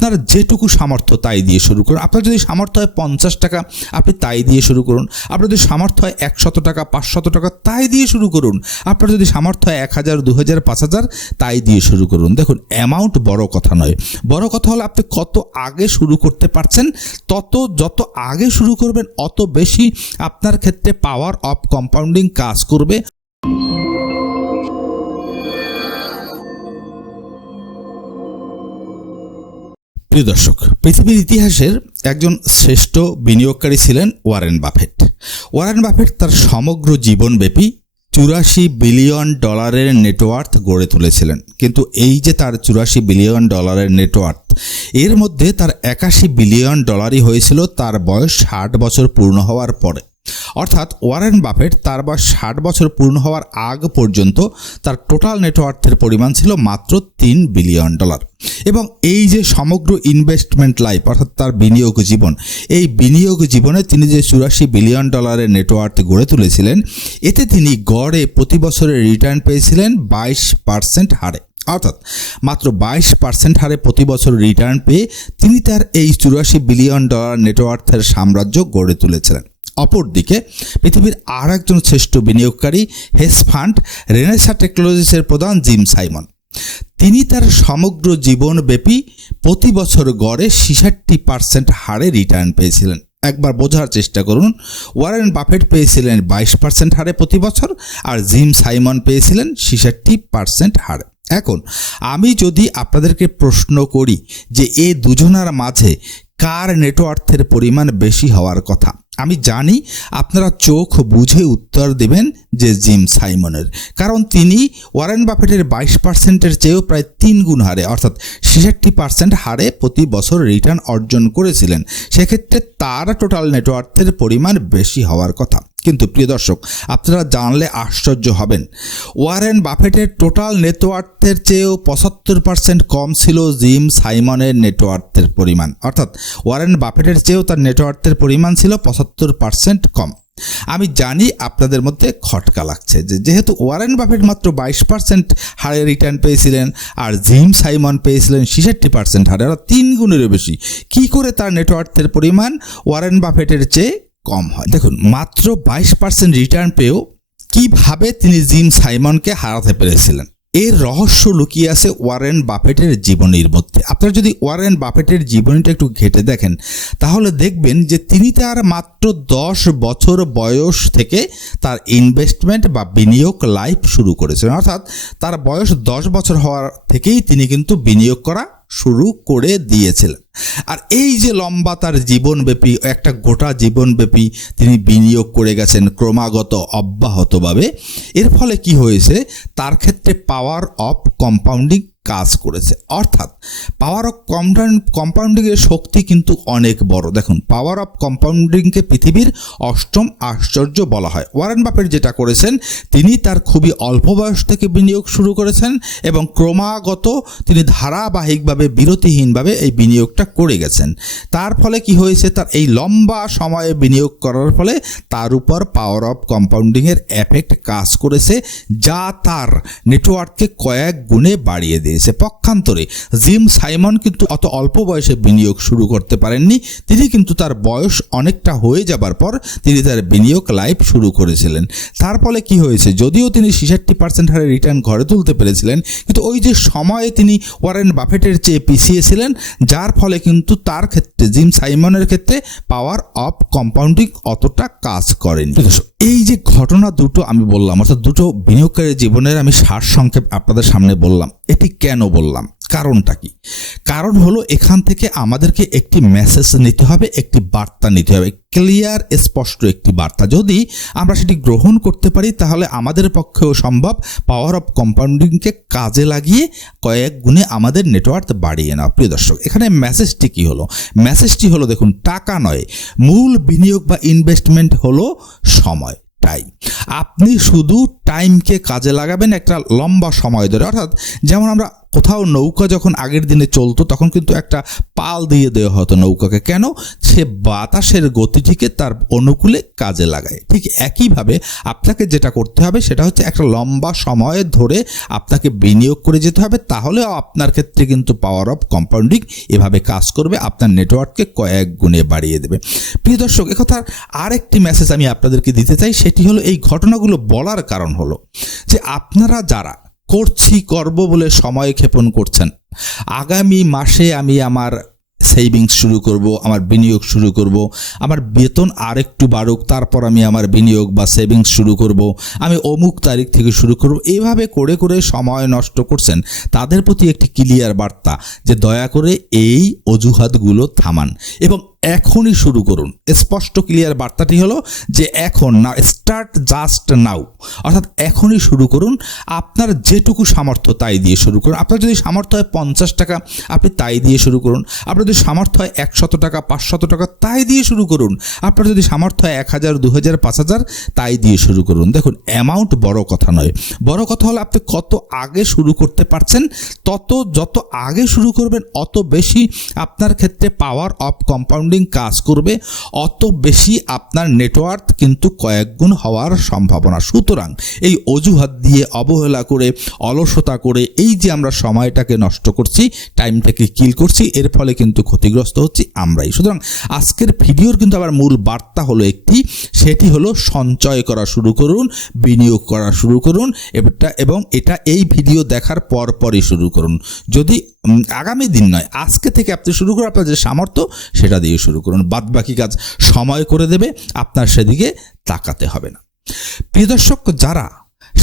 আপনার যেটুকু সামর্থ্য তাই দিয়ে শুরু করুন। আপনার যদি সামর্থ্য হয় 50 টাকা, আপনি তাই দিয়ে শুরু করুন। আপনার যদি সামর্থ্য হয় 100 টাকা, 500 টাকা, তাই দিয়ে শুরু করুন। আপনার যদি সামর্থ্য হয় 1000, 2000, 5000, তাই দিয়ে শুরু করুন। দেখুন, অ্যামাউন্ট বড় কথা নয়, বড় কথা হলো আপনি কত আগে শুরু করতে পারছেন। যত আগে শুরু করবেন অত বেশি আপনার ক্ষেত্রে পাওয়ার অফ কম্পাউন্ডিং কাজ করবে। প্রিয় দর্শক, পৃথিবীর ইতিহাসের একজন শ্রেষ্ঠ বিনিয়োগকারী ছিলেন ওয়ারেন বাফেট। ওয়ারেন বাফেট তার সমগ্র জীবনব্যাপী 84 বিলিয়ন ডলারের নেটওয়ার্থ গড়ে তুলেছিলেন। কিন্তু এই যে তার 84 বিলিয়ন ডলারের নেটওয়ার্থ, এর মধ্যে তার 81 বিলিয়ন ডলারই হয়েছিল তার বয়স 60 বছর পূর্ণ হওয়ার পরে। অর্থাৎ ওয়ারেন বাফেট তার বয়স 60 বছর পূর্ণ হওয়ার আগ পর্যন্ত তার টোটাল নেটওয়ার্থের পরিমাণ ছিল মাত্র 3 বিলিয়ন ডলার। এবং এই যে সমগ্র ইনভেস্টমেন্ট লাইফ, অর্থাৎ তার বিনিয়োগ জীবন, এই বিনিয়োগ জীবনে তিনি যে 84 বিলিয়ন ডলারের নেটওয়ার্থ গড়ে তুলেছিলেন, এতে তিনি গড়ে প্রতি বছরের রিটার্ন পেয়েছিলেন 22% হারে। অর্থাৎ মাত্র 22% হারে প্রতি বছর রিটার্ন পেয়ে তিনি তার এই 84 বিলিয়ন ডলার নেটওয়ার্থের সাম্রাজ্য গড়ে তুলেছিলেন। অপরদিকে পৃথিবীর আর একজন শ্রেষ্ঠ বিনিয়োগকারী হেজ ফান্ড রেনেসা টেকনোলজিসের প্রধান জিম সাইমন, তিনি তার সমগ্র জীবনব্যাপী প্রতি বছর গড়ে 66% হারে রিটার্ন পেয়েছিলেন। একবার বোঝার চেষ্টা করুন, ওয়ারেন বাফেট পেয়েছিলেন 22% হারে প্রতি বছর, আর জিম সাইমন পেয়েছিলেন 66% হারে। এখন আমি যদি আপনাদেরকে প্রশ্ন করি যে এই দুজনের মাঝে কার নেটওয়ার্থের পরিমাণ বেশি হওয়ার কথা, আমি জানি আপনারা চোখ বুঝে উত্তর দেবেন যে জিম সাইমনের, কারণ তিনি ওয়ারেন বাফেটের 22%-এর চেয়েও প্রায় 3 গুণ হারে, অর্থাৎ 66% হারে প্রতি বছর রিটার্ন অর্জন করেছিলেন। সেক্ষেত্রে তার টোটাল নেটওয়ার্থের পরিমাণ বেশি হওয়ার কথা। কিন্তু প্রিয় দর্শক, আপনারা জানলে আশ্চর্য হবেন, ওয়ারেন বাফেটের টোটাল নেটওয়ার্থের চেয়েও 75% কম ছিল জিম সাইমনের নেটওয়ার্থের পরিমাণ। অর্থাৎ ওয়ারেন বাফেটের চেয়েও তার নেটওয়ার্থের পরিমাণ ছিল 75% কম। আমি জানি আপনাদের মধ্যে খটকা লাগছে যে যেহেতু ওয়ারেন বাফেট মাত্র 22% হারে রিটার্ন পেয়েছিলেন আর জিম সাইমন পেয়েছিলেন 66% হারে, অর্থাৎ 3 গুণেরও বেশি, কী করে তার নেটওয়ার্থের পরিমাণ ওয়ারেন বাফেটের চেয়ে কম হয়? দেখুন, মাত্র 22% রিটার্ন পেয়েও কিভাবে তিনি জিম সাইমনকে হারাতে পেরেছিলেন, এর রহস্য লুকিয়ে আছে ওয়ারেন বাফেটের জীবনীর মধ্যে। আপনারা যদি ওয়ারেন বাফেটের জীবনীটা একটু ঘেঁটে দেখেন, তাহলে দেখবেন যে তিনি তার মাত্র 10 বছর বয়স থেকে তার ইনভেস্টমেন্ট বা বিনিয়োগ লাইফ শুরু করেছিলেন। অর্থাৎ তার বয়স 10 বছর হওয়ার থেকেই তিনি কিন্তু বিনিয়োগ করা শুরু করে দিয়েছিলেন। আর এই যে লম্বা তার জীবনব্যাপী, একটা গোটা জীবনব্যাপী তিনি বিনিয়োগ করে গেছেন ক্রমাগত অব্যাহতভাবে, এর ফলে কি হয়েছে, তার ক্ষেত্রে পাওয়ার অফ কম্পাউন্ডিং কাজ করেছে। অর্থাৎ পাওয়ার অফ কম্পাউন্ডিংয়ের শক্তি কিন্তু অনেক বড়। দেখুন, পাওয়ার অফ কম্পাউন্ডিংকে পৃথিবীর 8ম আশ্চর্য বলা হয়। ওয়ারেন বাফেট যেটা করেছেন, তিনি তার খুবই অল্প বয়স থেকে বিনিয়োগ শুরু করেছেন এবং ক্রমাগত তিনি ধারাবাহিকভাবে বিরতিহীনভাবে এই বিনিয়োগটা করে গেছেন। তার ফলে কি হয়েছে, তার এই লম্বা সময়ে বিনিয়োগ করার ফলে তার উপর পাওয়ার অফ কম্পাউন্ডিংয়ের এফেক্ট কাজ করেছে, যা তার নেটওয়ার্ককে কয়েক গুণে বাড়িয়ে দিয়েছে। পক্ষান্তরে জিম সাইমন কিন্তু অত অল্প বয়সে বিনিয়োগ শুরু করতে পারেননি। তিনি কিন্তু তার বয়স অনেকটা হয়ে যাবার পর তিনি তার বিনিয়োগ লাইফ শুরু করেছিলেন। তার ফলে কি হয়েছে, যদিও তিনি 66% হারে রিটার্ন ঘরে তুলতে পেরেছিলেন, কিন্তু ওই যে সময়ে তিনি ওয়ারেন বাফেটের চেয়ে পিছিয়ে ছিলেন, যার ফলে কিন্তু তার ক্ষেত্রে, জিম সাইমনের ক্ষেত্রে পাওয়ার অফ কম্পাউন্ডিং অতটা কাজ করেনি। এই যে ঘটনা দুটো আমি বললাম, অর্থাৎ দুটো বিনিয়োগকারীর জীবনের আমি সারসংক্ষেপ আপনাদের সামনে বললাম, এটি কেন বললাম, কারণটা কি? কারণ হলো এখান থেকে আমাদেরকে একটি মেসেজ নিতে হবে, একটি বার্তা নিতে হবে, ক্লিয়ার স্পষ্ট একটি বার্তা। যদি আমরা সেটি গ্রহণ করতে পারি তাহলে আমাদের পক্ষেও সম্ভব পাওয়ার অফ কম্পাউন্ডিংকে কাজে লাগিয়ে কয়েক গুণে আমাদের নেটওয়ার্থ বাড়িয়ে নেওয়া। প্রিয় দর্শক, এখানে মেসেজটি কি হলো? মেসেজটি হলো, দেখুন, টাকা নয়, মূল বিনিয়োগ বা ইনভেস্টমেন্ট হলো সময়, টাইম। আপনি শুধু টাইমকে কাজে লাগাবেন একটা লম্বা সময় ধরে। অর্থাৎ যেমন আমরা কোথাও নৌকা যখন আগের দিনে চলতো তখন কিন্তু একটা পাল দিয়ে দেওয়া হতো নৌকাকে, কেন? সে বাতাসের গতিটিকে তার অনুকূলে কাজে লাগায়। ঠিক একইভাবে আপনাকে যেটা করতে হবে সেটা হচ্ছে একটা লম্বা সময় ধরে আপনাকে বিনিয়োগ করে যেতে হবে, তাহলেও আপনার ক্ষেত্রে কিন্তু পাওয়ার অফ কম্পাউন্ডিং এভাবে কাজ করবে, আপনার নেটওয়ার্ককে কয়েক গুণে বাড়িয়ে দেবে। প্রিয় দর্শক, একথার আরেকটি মেসেজ আমি আপনাদেরকে দিতে চাই, সেটি হলো এই ঘটনাগুলো বলার কারণ হলো যে আপনারা যারা করব বলে সময় ক্ষেপণ করছেন, আগামী মাসে আমি আমার সেভিংস শুরু করব, আমার বিনিয়োগ শুরু করব, আমার বেতন আর একটু বাড়ুক তারপর আমি আমার বিনিয়োগ বা সেভিংস শুরু করব, আমি অমুক তারিখ থেকে শুরু করব, এভাবে করে করে সময় নষ্ট করছেন, তাদের প্রতি একটি ক্লিয়ার বার্তা যে দয়া করে এই অজুহাতগুলো থামান এবং এখনই শুরু করুন। স্পষ্ট ক্লিয়ার বার্তাটি হলো যে এখন না, স্টার্ট জাস্ট নাও, অর্থাৎ এখনই শুরু করুন। আপনার যেটুকু সামর্থ্য তাই দিয়ে শুরু করুন। আপনার যদি সামর্থ্য হয় 50 টাকা, আপনি তাই দিয়ে শুরু করুন। আপনার যদি সামর্থ্য হয় 100 টাকা, 500 টাকা, তাই দিয়ে শুরু করুন। আপনার যদি সামর্থ্য হয় 1000, 2000, 5000, তাই দিয়ে শুরু করুন। দেখুন, অ্যামাউন্ট বড় কথা নয়, বড় কথা হলো আপনি কত আগে শুরু করতে পারছেন। যত আগে শুরু করবেন অত বেশি আপনার ক্ষেত্রে পাওয়ার অফ কম্পাউন্ডিং কাজ করবে, অত বেশি আপনার নেটওয়ার্ক কিন্তু কয়েক গুণ হওয়ার সম্ভাবনা। সুতরাং এই অজুহাত দিয়ে, অবহেলা করে, অলসতা করে এই যে আমরা সময়টাকে নষ্ট করছি, টাইমটাকে কিল করছি, এর ফলে কিন্তু ক্ষতিগ্রস্ত হচ্ছি আমরাই। সুতরাং আজকের ভিডিওর কিন্তু আবার মূল বার্তা হলো একটি, সেটি হলো সঞ্চয় করা শুরু করুন, বিনিয়োগ করা শুরু করুন, এবং এটা এই ভিডিও দেখার পরপরই শুরু করুন। যদি আগামী দিন নয়, আজকে থেকে আপনি শুরু করুন, আপনার যে সামর্থ্য সেটা দিয়ে শুরু করুন। বাদবাকি কাজ সময় করে দেবে, আপনার সেদিকে তাকাতে হবে না। প্রিয় দর্শক, যারা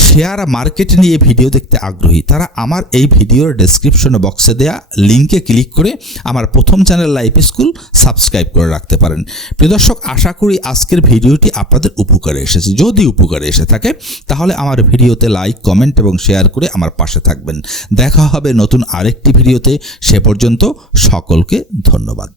শেয়ার মার্কেট নিয়ে ভিডিও দেখতে আগ্রহী তারা আমার এই ভিডিওর ডেসক্রিপশন বক্সে দেয়া লিঙ্কে ক্লিক করে আমার প্রথম চ্যানেল লাইফ স্কুল সাবস্ক্রাইব করে রাখতে পারেন। প্রিয় দর্শক, আশা করি আজকের ভিডিওটি আপনাদের উপকারে এসেছে। যদি উপকারে এসে থাকে তাহলে আমার ভিডিওতে লাইক, কমেন্ট এবং শেয়ার করে আমার পাশে থাকবেন। দেখা হবে নতুন আরেকটি ভিডিওতে। সে পর্যন্ত সকলকে ধন্যবাদ।